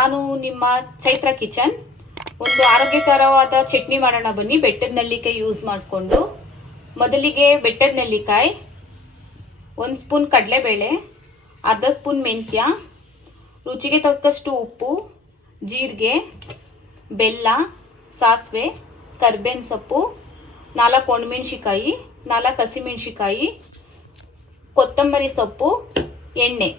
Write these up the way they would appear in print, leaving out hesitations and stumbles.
ನಾನು ನಿಮ್ಮ ಚೈತ್ರ ಕಿಚನ್. ಒಂದು ಆರೋಗ್ಯಕರವಾದ ಚಟ್ನಿ ಮಾಡೋಣ ಬನ್ನಿ. ಬೆಟ್ಟದ ನೆಲ್ಲಿಕಾಯಿ ಯೂಸ್ ಮಾಡಿಕೊಂಡು ಮೊದಲಿಗೆ ಬೆಟ್ಟದ ನೆಲ್ಲಿಕಾಯಿ, 1 ಸ್ಪೂನ್ ಕಡಲೆಬೇಳೆ, ಅರ್ಧ ಸ್ಪೂನ್ ಮೆಂತ್ಯ, ರುಚಿಗೆ ತಕ್ಕಷ್ಟು ಉಪ್ಪು, ಜೀರಿಗೆ, ಬೆಲ್ಲ, ಸಾಸಿವೆ, ಕರ್ಬೇವಿನ ಸೊಪ್ಪು, 4 ಒಣಮೆಣಸಿಕಾಯಿ, 4 ಹಸಿಮೆಣಸಿಕಾಯಿ, ಕೊತ್ತಂಬರಿ ಸೊಪ್ಪು, ಎಣ್ಣೆ.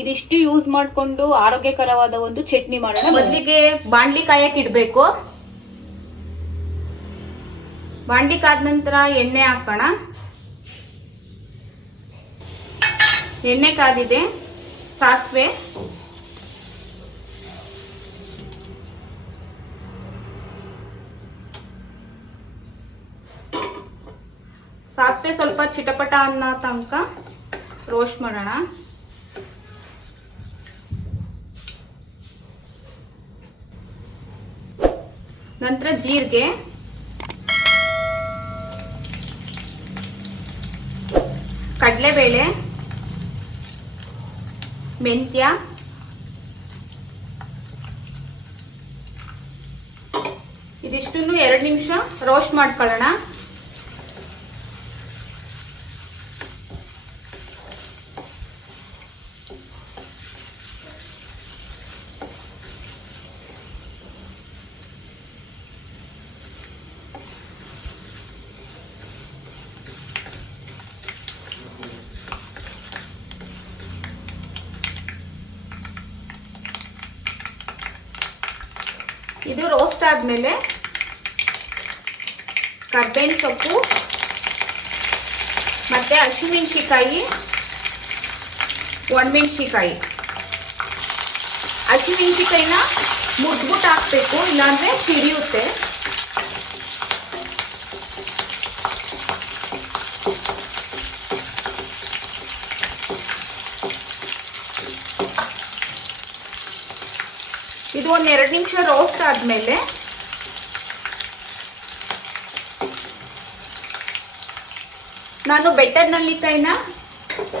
ಇದಿಷ್ಟು ಯೂಸ್ ಮಾಡಿಕೊಂಡು ಆರೋಗ್ಯಕರವಾದ ಒಂದು ಚಟ್ನಿ ಮಾಡೋಣ. ಮೊದಲಿಗೆ ಬಾಣಲಿ ಕಾಯಕ್ಕೆ ಇಡಬೇಕು. ಬಾಣಲಿ ಕಾದ ನಂತರ ಎಣ್ಣೆ ಹಾಕೋಣ. ಎಣ್ಣೆ ಕಾದಿದೆ. ಸಾಸಿವೆ, ಸಾಸಿವೆ ಸ್ವಲ್ಪ ಚಿಟಪಟ ಅನ್ನೋ ತನಕ ರೋಸ್ಟ್ ಮಾಡೋಣ. ನಂತರ ಜೀರಿಗೆ, ಕಡಲೆಬೇಳೆ, ಮೆಂತ್ಯ, ಇದಿಷ್ಟನ್ನು 2 ನಿಮಿಷ ರೋಸ್ಟ್ ಮಾಡ್ಕೊಳ್ಳೋಣ. ಇದು ರೋಸ್ಟ್ ಆದಮೇಲೆ ಕರ್ಬೇವಿನ ಸೊಪ್ಪು ಮತ್ತೆ ಹಸಿಮೆಣಸಿಕಾಯಿ, ಒಣಮೆಣಸಿಕಾಯಿ. ಹಸಿಮೆಣಸಿಕಾಯಿನ ಮುಟ್ಬಿಟ್ಟು ಹಾಕಬೇಕು, ಇಲ್ಲಾಂದ್ರೆ ಸಿಡಿಯುತ್ತೆ. ಇದು 1-2 ನಿಮಿಷ ರೋಸ್ಟ್ ಆದಮೇಲೆ ನಾನು ಬೆಟ್ಟದ ನೆಲ್ಲಿಕಾಯಿನ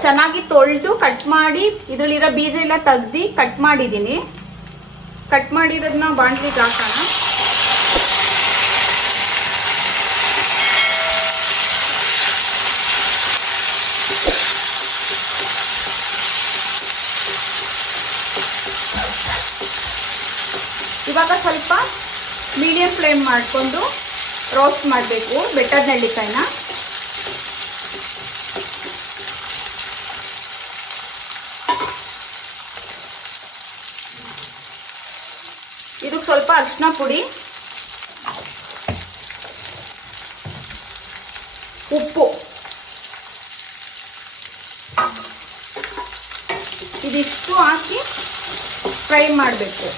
ಚೆನ್ನಾಗಿ ತೊಳೆದು ಕಟ್ ಮಾಡಿ ಇದರಲ್ಲಿರೋ ಬೀಜ ಎಲ್ಲ ತೆಗ್ದು ಕಟ್ ಮಾಡಿದ್ದೀನಿ. ಕಟ್ ಮಾಡಿರೋದನ್ನ ಬಾಣಲಿಗೆ ಹಾಕೋಣ. ಇವಾಗ ಸ್ವಲ್ಪ ಮೀಡಿಯಂ ಫ್ಲೇಮ್ ಮಾಡಿಕೊಂಡು ರೋಸ್ಟ್ ಮಾಡಬೇಕು ಬೆಟ್ಟದ ನೆಲ್ಲಿಕಾಯಿನ. ಇದಕ್ಕೆ ಸ್ವಲ್ಪ ಅರಿಶಿನ ಪುಡಿ, ಉಪ್ಪು, ಇದಿಷ್ಟು ಹಾಕಿ ಫ್ರೈ ಮಾಡಬೇಕು.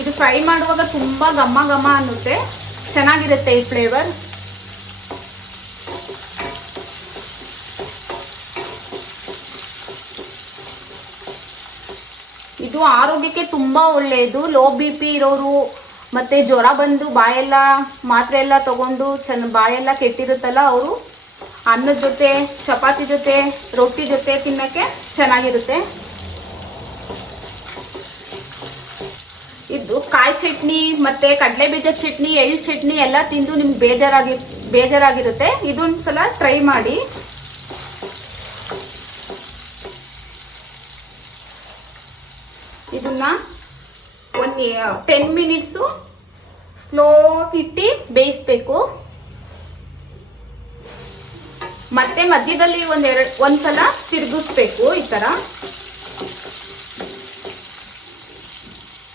ಇದು ಫ್ರೈ ಮಾಡುವಾಗ ತುಂಬ ಘಮ ಘಮ ಅನ್ನುತ್ತೆ, ಚೆನ್ನಾಗಿರುತ್ತೆ ಈ ಫ್ಲೇವರ್. ಇದು ಆರೋಗ್ಯಕ್ಕೆ ತುಂಬ ಒಳ್ಳೆಯದು. ಲೋ BP ಇರೋರು ಮತ್ತು ಜ್ವರ ಬಂದು ಬಾಯೆಲ್ಲ ಮಾತ್ರೆ ಎಲ್ಲ ತಗೊಂಡು ಬಾಯೆಲ್ಲ ಕೆಟ್ಟಿರುತ್ತಲ್ಲ, ಅವರು ಅನ್ನದ ಜೊತೆ, ಚಪಾತಿ ಜೊತೆ, ರೊಟ್ಟಿ ಜೊತೆ ತಿನ್ನೋಕ್ಕೆ ಚೆನ್ನಾಗಿರುತ್ತೆ. ಇದು ಕಾಯಿ ಚಟ್ನಿ ಮತ್ತು ಕಡಲೆ ಬೀಜ ಚಟ್ನಿ, ಎಳ್ಳು ಚಟ್ನಿ ಎಲ್ಲ ತಿಂದು ನಿಮ್ಗೆ ಬೇಜಾರಾಗಿರುತ್ತೆ. ಇದೊಂದ್ಸಲ ಟ್ರೈ ಮಾಡಿ. ಇದನ್ನ ಒಂದು 10 ಮಿನಿಟ್ಸು ಸ್ಲೋ ಇಟ್ಟು ಬೇಯಿಸ್ಬೇಕು. ಮತ್ತೆ ಮಧ್ಯದಲ್ಲಿ ಒಂದ್ಸಲ ತಿರುಗಿಸ್ಬೇಕು. ಈ ಥರ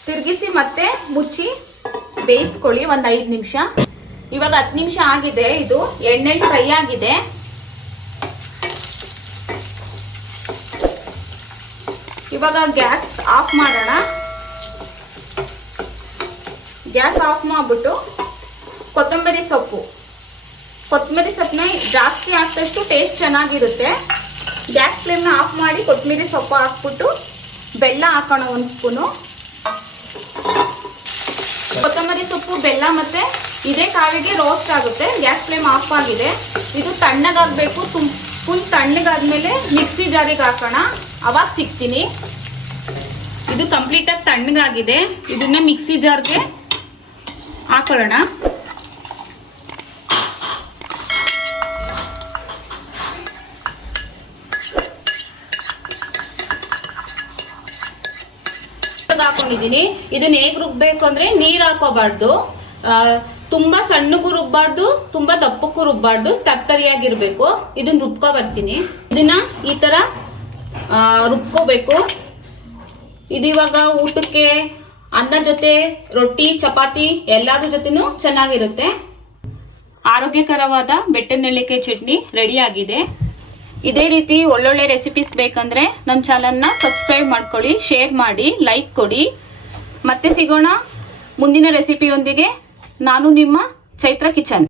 ತಿರುಗಿಸಿ ಮತ್ತೆ ಮುಚ್ಚಿ ಬೇಯಿಸ್ಕೊಳ್ಳಿ ಒಂದು 5 ನಿಮಿಷ. ಇವಾಗ 10 ನಿಮಿಷ ಆಗಿದೆ. ಇದು ಎಣ್ಣೆಲಿ ಫ್ರೈ ಆಗಿದೆ. ಇವಾಗ ಗ್ಯಾಸ್ ಆಫ್ ಮಾಡೋಣ. ಗ್ಯಾಸ್ ಆಫ್ ಮಾಡಿಬಿಟ್ಟು ಕೊತ್ತಂಬರಿ ಸೊಪ್ಪನ್ನ ಜಾಸ್ತಿ ಹಾಕಿದಷ್ಟು ಟೇಸ್ಟ್ ಚೆನ್ನಾಗಿರುತ್ತೆ. ಗ್ಯಾಸ್ ಫ್ಲೇಮ್ನ ಆಫ್ ಮಾಡಿ ಕೊತ್ತಂಬರಿ ಸೊಪ್ಪು ಹಾಕ್ಬಿಟ್ಟು ಬೆಲ್ಲ ಹಾಕೋಣ 1 ಸ್ಪೂನು. ಕೊತ್ತಂಬರಿ ಸೊಪ್ಪು, ಬೆಲ್ಲ ಮತ್ತೆ ಇದೇ ಕಾವಿಗೆ ರೋಸ್ಟ್ ಆಗುತ್ತೆ. ಗ್ಯಾಸ್ ಫ್ಲೇಮ್ ಆಫ್ ಆಗಿದೆ. ಇದು ತಣ್ಣಗಾಗಬೇಕು. ಫುಲ್ ತಣ್ಣಗಾದ್ಮೇಲೆ ಮಿಕ್ಸಿ ಜಾರಿಗೆ ಹಾಕೋಣ. ಅವಾಗ ಸಿಗ್ತೀನಿ. ಇದು ಕಂಪ್ಲೀಟಾಗಿ ತಣ್ಣಗಾಗಿದೆ. ಇದನ್ನ ಮಿಕ್ಸಿ ಜಾರ್ಗೆ ಹಾಕೊಳ್ಳೋಣ. ಹಾಕೊಂಡಿದ್ದೀನಿ. ಇದನ್ನ ಹೇಗೆ ರುಬ್ಬೇಕು ಅಂದ್ರೆ ನೀರ್ ಹಾಕೋಬಾರ್ದು, ತುಂಬಾ ಸಣ್ಣಗೂ ರುಬ್ಬಾರ್ದು, ತುಂಬಾ ದಪ್ಪಕ್ಕೂ ರುಬ್ಬಾರ್ದು, ತರ್ತರಿಯಾಗಿರ್ಬೇಕು. ಇದನ್ನ ರುಬ್ಕೊ ಬರ್ತೀನಿ. ಇದನ್ನ ಈ ತರ ರುಬ್ಕೋಬೇಕು. ಇದು ಇವಾಗ ಊಟಕ್ಕೆ ಅನ್ನ ಜೊತೆ ರೊಟ್ಟಿ ಚಪಾತಿ ಎಲ್ಲಾದ್ರ ಜೊತೆನೂ ಚೆನ್ನಾಗಿರುತ್ತೆ. ಆರೋಗ್ಯಕರವಾದ ಬೆಟ್ಟದ ನೆಲ್ಲಿಕಾಯಿ ಚಟ್ನಿ ರೆಡಿ ಆಗಿದೆ. ಇದೇ ರೀತಿ ಒಳ್ಳೊಳ್ಳೆ ರೆಸಿಪೀಸ್ ಬೇಕಂದ್ರೆ ನಮ್ಮ ಚಾನಲ್ನ ಸಬ್ಸ್ಕ್ರೈಬ್ ಮಾಡ್ಕೊಳ್ಳಿ, ಶೇರ್ ಮಾಡಿ, ಲೈಕ್ ಕೊಡಿ. ಮತ್ತೆ ಸಿಗೋಣ ಮುಂದಿನ ರೆಸಿಪಿಯೊಂದಿಗೆ. ನಾನು ನಿಮ್ಮ ಚೈತ್ರ ಕಿಚನ್.